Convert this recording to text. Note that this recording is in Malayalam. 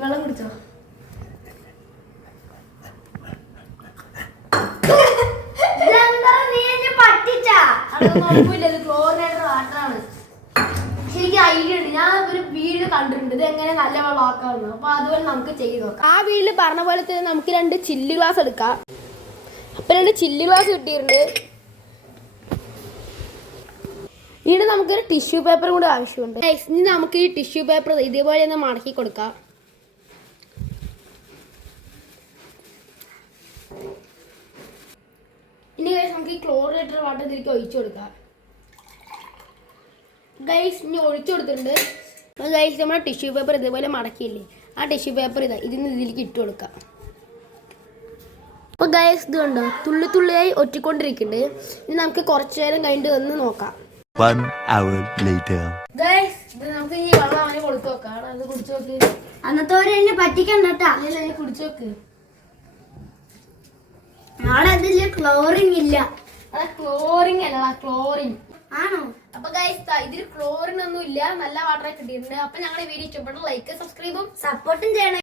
വെള്ളം കുടിച്ചോ? ക്ലോറിനേറ്റഡ് വാട്ടറാണ്. ശരിക്കും ഐഡിയ ഉണ്ട്. ഞാൻ ഒരു വീഡിയോ കണ്ടിട്ടുണ്ട് ഇത് എങ്ങനെ നല്ല വെള്ളമാക്കാറുണ്ട്. അപ്പൊ അതുപോലെ നമുക്ക് ചെയ്ത് നോക്കാം. ആ വീട്ടിൽ പറഞ്ഞ പോലെ തന്നെ നമുക്ക് 2 ചില്ല് ഗ്ലാസ് എടുക്കാം. അപ്പൊ 2 ചില്ല് ഗ്ലാസ് കിട്ടിയിട്ടുണ്ട്. ഇനി നമുക്കൊരു ടിഷ്യൂ പേപ്പർ കൂടെ ആവശ്യമുണ്ട്. ഇനി നമുക്ക് ഈ ടിഷ്യൂ പേപ്പർ ഇതേപോലെ ഒന്ന് മടക്കി കൊടുക്കാം. ഇനി നമുക്ക് ഈ ക്ലോറിനേറ്റഡ് വാട്ടർ ഇതിലേക്ക് ഒഴിച്ചു കൊടുക്കാം. ഗൈസ് ഇനി ഒഴിച്ചു കൊടുത്തിട്ടുണ്ട്. അപ്പോൾ ഗൈസ് നമ്മുടെ ടിഷ്യൂ പേപ്പർ ഇതേപോലെ മടക്കിയില്ലേ, ആ ടിഷ്യൂ പേപ്പർ ഇതിന്ന് ഇതിലേക്ക് ഇട്ട് കൊടുക്കാം. അപ്പോൾ ഗൈസ് ഇത് കണ്ടോ തുള്ളി തുള്ളിയായി ഒറ്റിക്കൊണ്ടിരിക്കുന്നുണ്ട്. ഇനി നമുക്ക് കുറച്ചു നേരം കഴിഞ്ഞിട്ട് വന്ന് നോക്കാം. 1 hour later. ഗൈസ് ഇത് നമുക്ക് ഈ വെള്ളം അവനെ കൊടുത്തു നോക്കാം. അത് കുടിച്ചു നോക്ക്. അന്നത്തോരെ എന്നെ പറ്റിക്കണ്ടട്ടാ. കുടിച്ചു നോക്ക്. നാളെ അതില് ക്ലോറിൻ ഇല്ല. ക്ലോറിൻ അല്ല ക്ലോറിൻ ആണോ? അപ്പൊ ഗൈസ് ഇതിൽ ക്ലോറിൻ ഒന്നും ഇല്ല, നല്ല വാട്ടർ കിട്ടിയിട്ടുണ്ട്. അപ്പൊ ഞങ്ങളുടെ വീഡിയോ ഇഷ്ടപ്പെട്ടു ലൈക്ക് സബ്സ്ക്രൈബും സപ്പോർട്ടും ചെയ്യണം.